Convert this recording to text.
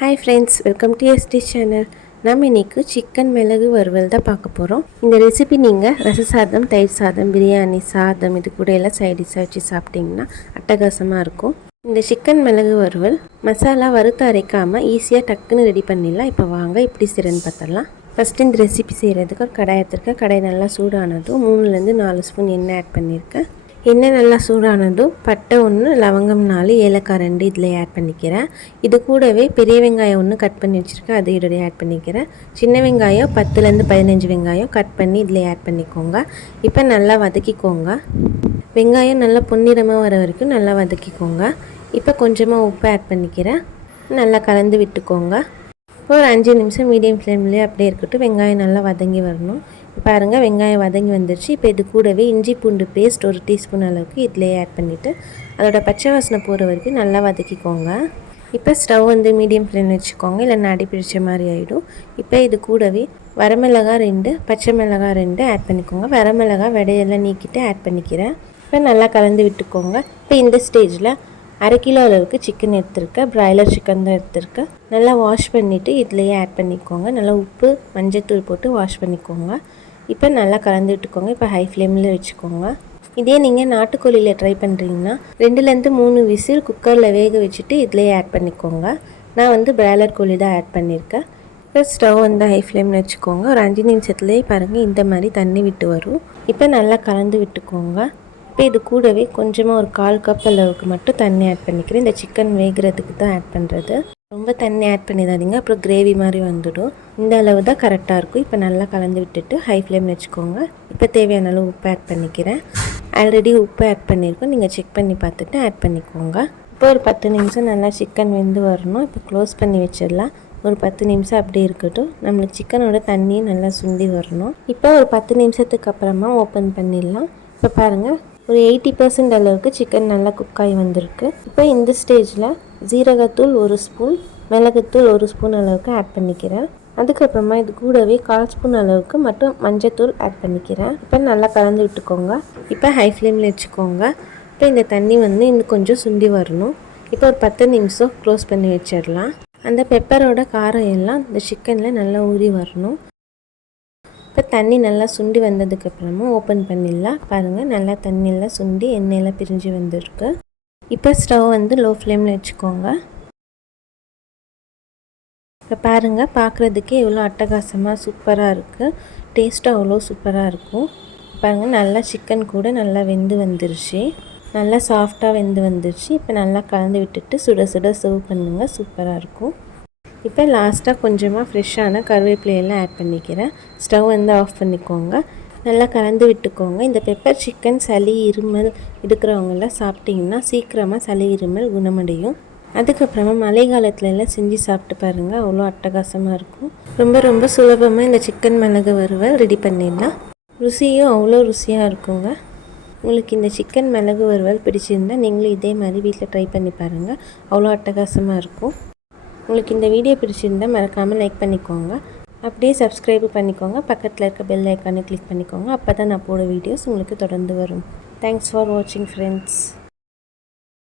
Hi friends welcome to ST channel நம்ம இன்னைக்கு chicken மிளகு வறுவல் தான் பார்க்க போகிறோம் இந்த ரெசிபி நீங்கள் ரச சாதம் தயிர் சாதம் பிரியாணி சாதம் இது கூட எல்லாம் சைடிஷாக வச்சு சாப்பிட்டிங்கன்னா அட்டகாசமாக இருக்கும். இந்த சிக்கன் மிளகு வறுவல் மசாலா வறுத்து அரைக்காமல் ஈஸியாக டக்குன்னு ரெடி பண்ணிடலாம். இப்போ வாங்க எப்படி செய்கிறேன்னு பார்த்துடலாம். ஃபஸ்ட்டு இந்த ரெசிபி செய்கிறதுக்கு ஒரு கடாயத்திற்கு எடுத்துருக்கேன் கடாய் நல்லா சூடானதும் மூணுலேருந்து நாலு ஸ்பூன் எண்ணெய் ஆட் பண்ணியிருக்கேன். எண்ணெய் நல்லா சூடானதும் பட்டை ஒன்று லவங்கம் நாலு ஏலக்காய் ரெண்டு இதில் ஆட் பண்ணிக்கிறேன். இது கூடவே பெரிய வெங்காயம் ஒன்று கட் பண்ணி வச்சுருக்கேன். அது இதோடய ஆட் பண்ணிக்கிறேன். சின்ன வெங்காயம் பத்துலேருந்து பதினஞ்சு வெங்காயம் கட் பண்ணி இதில் ஆட் பண்ணிக்கோங்க. இப்போ நல்லா வதக்கிக்கோங்க. வெங்காயம் நல்லா பொன்னிறமாக வர வரைக்கும் நல்லா வதக்கிக்கோங்க. இப்போ கொஞ்சமாக உப்பு ஆட் பண்ணிக்கிறேன். நல்லா கலந்து விட்டுக்கோங்க. ஒரு அஞ்சு நிமிஷம் மீடியம் ஃப்ளேம்லேயே அப்படியே இருக்கட்டும். வெங்காயம் நல்லா வதங்கி வரணும். பாருங்கள் வெங்காயம் வதங்கி வந்துடுச்சு இப்போ இது கூடவே இஞ்சி பூண்டு பேஸ்ட் ஒரு டீஸ்பூன் அளவுக்கு இதிலே ஆட் பண்ணிவிட்டு அதோட பச்சை வாசனை போகிற வரைக்கும் நல்லா வதக்கிக்கோங்க. இப்போ ஸ்டவ் வந்து மீடியம் ஃப்ளேம் வச்சுக்கோங்க. இல்லைன்னா அடி பிடிச்ச மாதிரி ஆகிடும் இப்போ இது கூடவே வரமிளகா ரெண்டு பச்சை மிளகா ரெண்டு ஆட் பண்ணிக்கோங்க. வரமிளகா விடையெல்லாம் நீக்கிட்டு ஆட் பண்ணிக்கிறேன். இப்போ நல்லா கலந்து விட்டுக்கோங்க. இப்போ இந்த ஸ்டேஜில் அரை கிலோ அளவுக்கு சிக்கன் எடுத்திருக்கேன். ப்ராய்லர் சிக்கன் தான் எடுத்திருக்கேன். நல்லா வாஷ் பண்ணிவிட்டு இதுலேயே ஆட் பண்ணிக்கோங்க. நல்லா உப்பு மஞ்சத்தூள் போட்டு வாஷ் பண்ணிக்கோங்க. இப்போ நல்லா கலந்து விட்டுக்கோங்க. இப்போ ஹை ஃப்ளேமில் வச்சுக்கோங்க. இதே நீங்கள் நாட்டுக்கோழியில் ட்ரை பண்ணுறீங்கன்னா ரெண்டுலேருந்து மூணு விசில் குக்கரில் வேக வச்சுட்டு இதிலே ஆட் பண்ணிக்கோங்க. நான் வந்து பிராய்லர் கோழி தான் ஆட் பண்ணியிருக்கேன் இப்போ ஸ்டவ் வந்து ஹை ஃப்ளேமில் வச்சுக்கோங்க. ஒரு அஞ்சு நிமிஷத்துலேயே பாருங்கள் இந்த மாதிரி தண்ணி விட்டு வரும். இப்போ நல்லா கலந்து விட்டுக்கோங்க. இப்போ இது கூடவே கொஞ்சமாக ஒரு கால் கப் அளவுக்கு மட்டும் தண்ணி ஆட் பண்ணிக்கிறேன். இந்த சிக்கன் வேகிறதுக்கு தான் ஆட் பண்ணுறது ரொம்ப தண்ணி ஆட் பண்ணிடாதீங்க. அப்புறம் கிரேவி மாதிரி வந்துடும். இந்த அளவு தான் கரெக்டாக இருக்கும். இப்போ நல்லா கலந்து விட்டுட்டு ஹை ஃப்ளேம் வச்சுக்கோங்க. இப்போ தேவையான அளவு உப்பு ஆட் பண்ணிக்கிறேன். ஆல்ரெடி உப்பு ஆட் பண்ணியிருக்கோம். நீங்கள் செக் பண்ணி பார்த்துட்டு ஆட் பண்ணிக்கோங்க. இப்போ ஒரு பத்து நிமிஷம் நல்லா சிக்கன் வெந்து வரணும். இப்போ க்ளோஸ் பண்ணி வச்சிடலாம். ஒரு பத்து நிமிஷம் அப்படியே இருக்கட்டும். நம்மளுக்கு சிக்கனோட தண்ணியும் நல்லா சுண்டி வரணும். இப்போ ஒரு பத்து நிமிஷத்துக்கு அப்புறமா ஓப்பன் பண்ணிடலாம். இப்போ பாருங்கள் ஒரு எயிட்டி பர்சன்ட் அளவுக்கு சிக்கன் நல்லா குக்காகி வந்திருக்கு. இப்போ இந்த ஸ்டேஜில் ஜீரகத்தூள் ஒரு ஸ்பூன் மிளகுத்தூள் ஒரு ஸ்பூன் அளவுக்கு ஆட் பண்ணிக்கிறேன். அதுக்கப்புறமா இது கூடவே கால் ஸ்பூன் அளவுக்கு மட்டும் மஞ்சத்தூள் ஆட் பண்ணிக்கிறேன். இப்போ நல்லா கலந்து விட்டுக்கோங்க. இப்போ ஹை ஃப்ளேமில் வச்சுக்கோங்க. இப்போ இந்த தண்ணி வந்து இன்னும் கொஞ்சம் சுண்டி வரணும். இப்போ ஒரு பத்து நிமிஷம் க்ளோஸ் பண்ணி வச்சிடலாம். அந்த பெப்பரோட காரம் எல்லாம் இந்த சிக்கனில் நல்லா ஊறி வரணும். இப்போ தண்ணி நல்லா சுண்டி வந்ததுக்கப்புறமா ஓப்பன் பண்ணிடலாம். பாருங்கள் நல்லா தண்ணியெல்லாம் சுண்டி எண்ணெயெல்லாம் பிரிஞ்சு வந்திருக்கு. இப்போ ஸ்டவ் வந்து லோ ஃப்ளேமில் வச்சுக்கோங்க. இப்போ பாருங்கள் பார்க்குறதுக்கே எவ்வளோ அட்டகாசமாக சூப்பராக இருக்குது டேஸ்ட்டும் அவ்வளோ சூப்பராக இருக்கும். பாருங்கள் நல்லா சிக்கன் கூட நல்லா வெந்து வந்துருச்சு. நல்லா சாஃப்டாக வெந்து வந்துருச்சு. இப்போ நல்லா கலந்து விட்டுட்டு சுட சுட சர்வ் பண்ணுங்கள் சூப்பராக இருக்கும். இப்போ லாஸ்ட்டாக கொஞ்சமாக ஃப்ரெஷ்ஷான கருவேப்பிலையெல்லாம் ஆட் பண்ணிக்கிறேன். ஸ்டவ் வந்து ஆஃப் பண்ணிக்கோங்க. நல்லா கலந்து விட்டுக்கோங்க. இந்த பெப்பர் சிக்கன் சளி இருமல் எடுக்கிறவங்கெல்லாம் சாப்பிட்டிங்கன்னா சீக்கிரமாக சளி இருமல் குணமடையும். அதுக்கப்புறமா மழை காலத்துலலாம் செஞ்சு சாப்பிட்டு பாருங்கள் அவ்வளோ அட்டகாசமாக இருக்கும். ரொம்ப ரொம்ப சுலபமாக இந்த சிக்கன் மிளகு வறுவல் ரெடி பண்ணிடலாம். ருசியும் அவ்வளோ ருசியாக இருக்குங்க. உங்களுக்கு இந்த சிக்கன் மிளகு வறுவல் பிடிச்சிருந்தால் நீங்களும் இதே மாதிரி வீட்டில் ட்ரை பண்ணி பாருங்கள் அவ்வளோ அட்டகாசமாக இருக்கும். உங்களுக்கு இந்த வீடியோ பிடிச்சிருந்தால் மறக்காமல் லைக் பண்ணிக்கோங்க. அப்படியே சப்ஸ்கிரைப் பண்ணிக்கோங்க. பக்கத்தில் இருக்க பெல் ஐக்கானை கிளிக் பண்ணிக்கோங்க. அப்போ தான் நான் போட வீடியோஸ் உங்களுக்கு தொடர்ந்து வரும். தேங்க்ஸ் ஃபார் வாட்சிங் ஃப்ரெண்ட்ஸ்